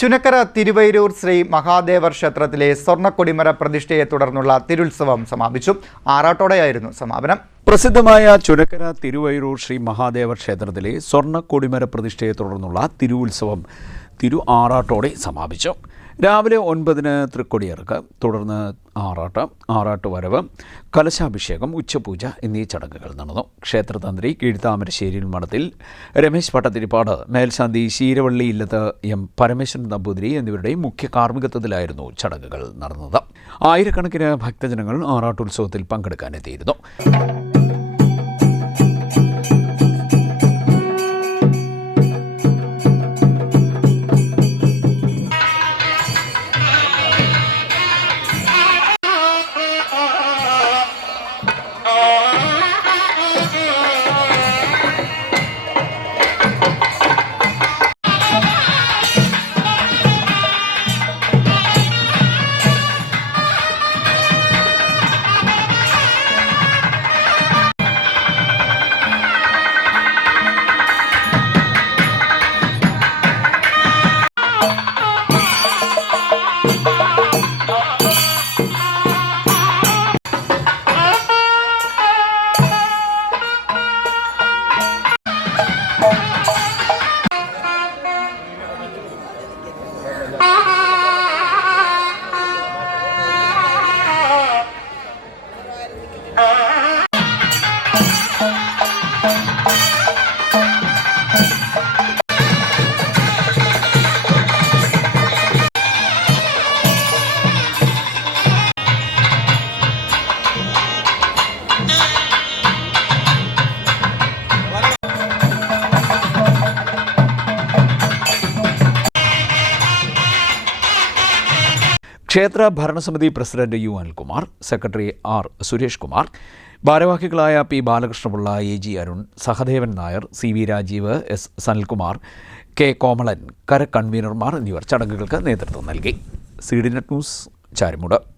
ചുനക്കര തിരുവൈരൂർ ശ്രീ മഹാദേവർ ക്ഷേത്രത്തിലെ സ്വർണ്ണക്കൊടിമര പ്രതിഷ്ഠയെ തുടർന്നുള്ള തിരുത്സവം സമാപിച്ചു. ആറാട്ടോടെയായിരുന്നു സമാപനം. പ്രസിദ്ധമായ ചുനക്കര തിരുവൈരൂർ ശ്രീ മഹാദേവർ ക്ഷേത്രത്തിലെ സ്വർണ്ണക്കൊടിമര പ്രതിഷ്ഠയെ തുടർന്നുള്ള തിരുവുത്സവം ആറാട്ടോടെ സമാപിച്ചു. രാവിലെ 9-ന് തൃക്കൊടിയിറക്ക്, തുടർന്ന് ആറാട്ട് വരവ്, കലശാഭിഷേകം, ഉച്ചപൂജ എന്നീ ചടങ്ങുകൾ നടന്നു. ക്ഷേത്രതന്ത്രി കീഴ്ത്താമരശ്ശേരി മഠത്തിൽ രമേശ് ഭട്ടതിരിപ്പാട്, മേൽശാന്തി ശീരവള്ളി ഇല്ലത്ത് എം പരമേശ്വരൻ നമ്പൂതിരി എന്നിവരുടെ മുഖ്യ കാർമ്മികത്വത്തിലായിരുന്നു ചടങ്ങുകൾ നടന്നത്. ആയിരക്കണക്കിന് ഭക്തജനങ്ങൾ ആറാട്ടുത്സവത്തിൽ പങ്കെടുക്കാനെത്തിയിരുന്നു. ക്ഷേത്ര ഭരണസമിതി president U Anilkumar, secretary R Suresh Kumar, ഭാരവാഹികളായ P Balakrishna Pillai, AG Arun, Sahadevan Nair, CV Rajeev, S Sanilkumar, K Komalan, കൺവീനർമാർ എന്നിവർ ചടങ്ങുകൾക്ക് നേതൃത്വം നൽകി. CDNet news, ചാരിമുട്.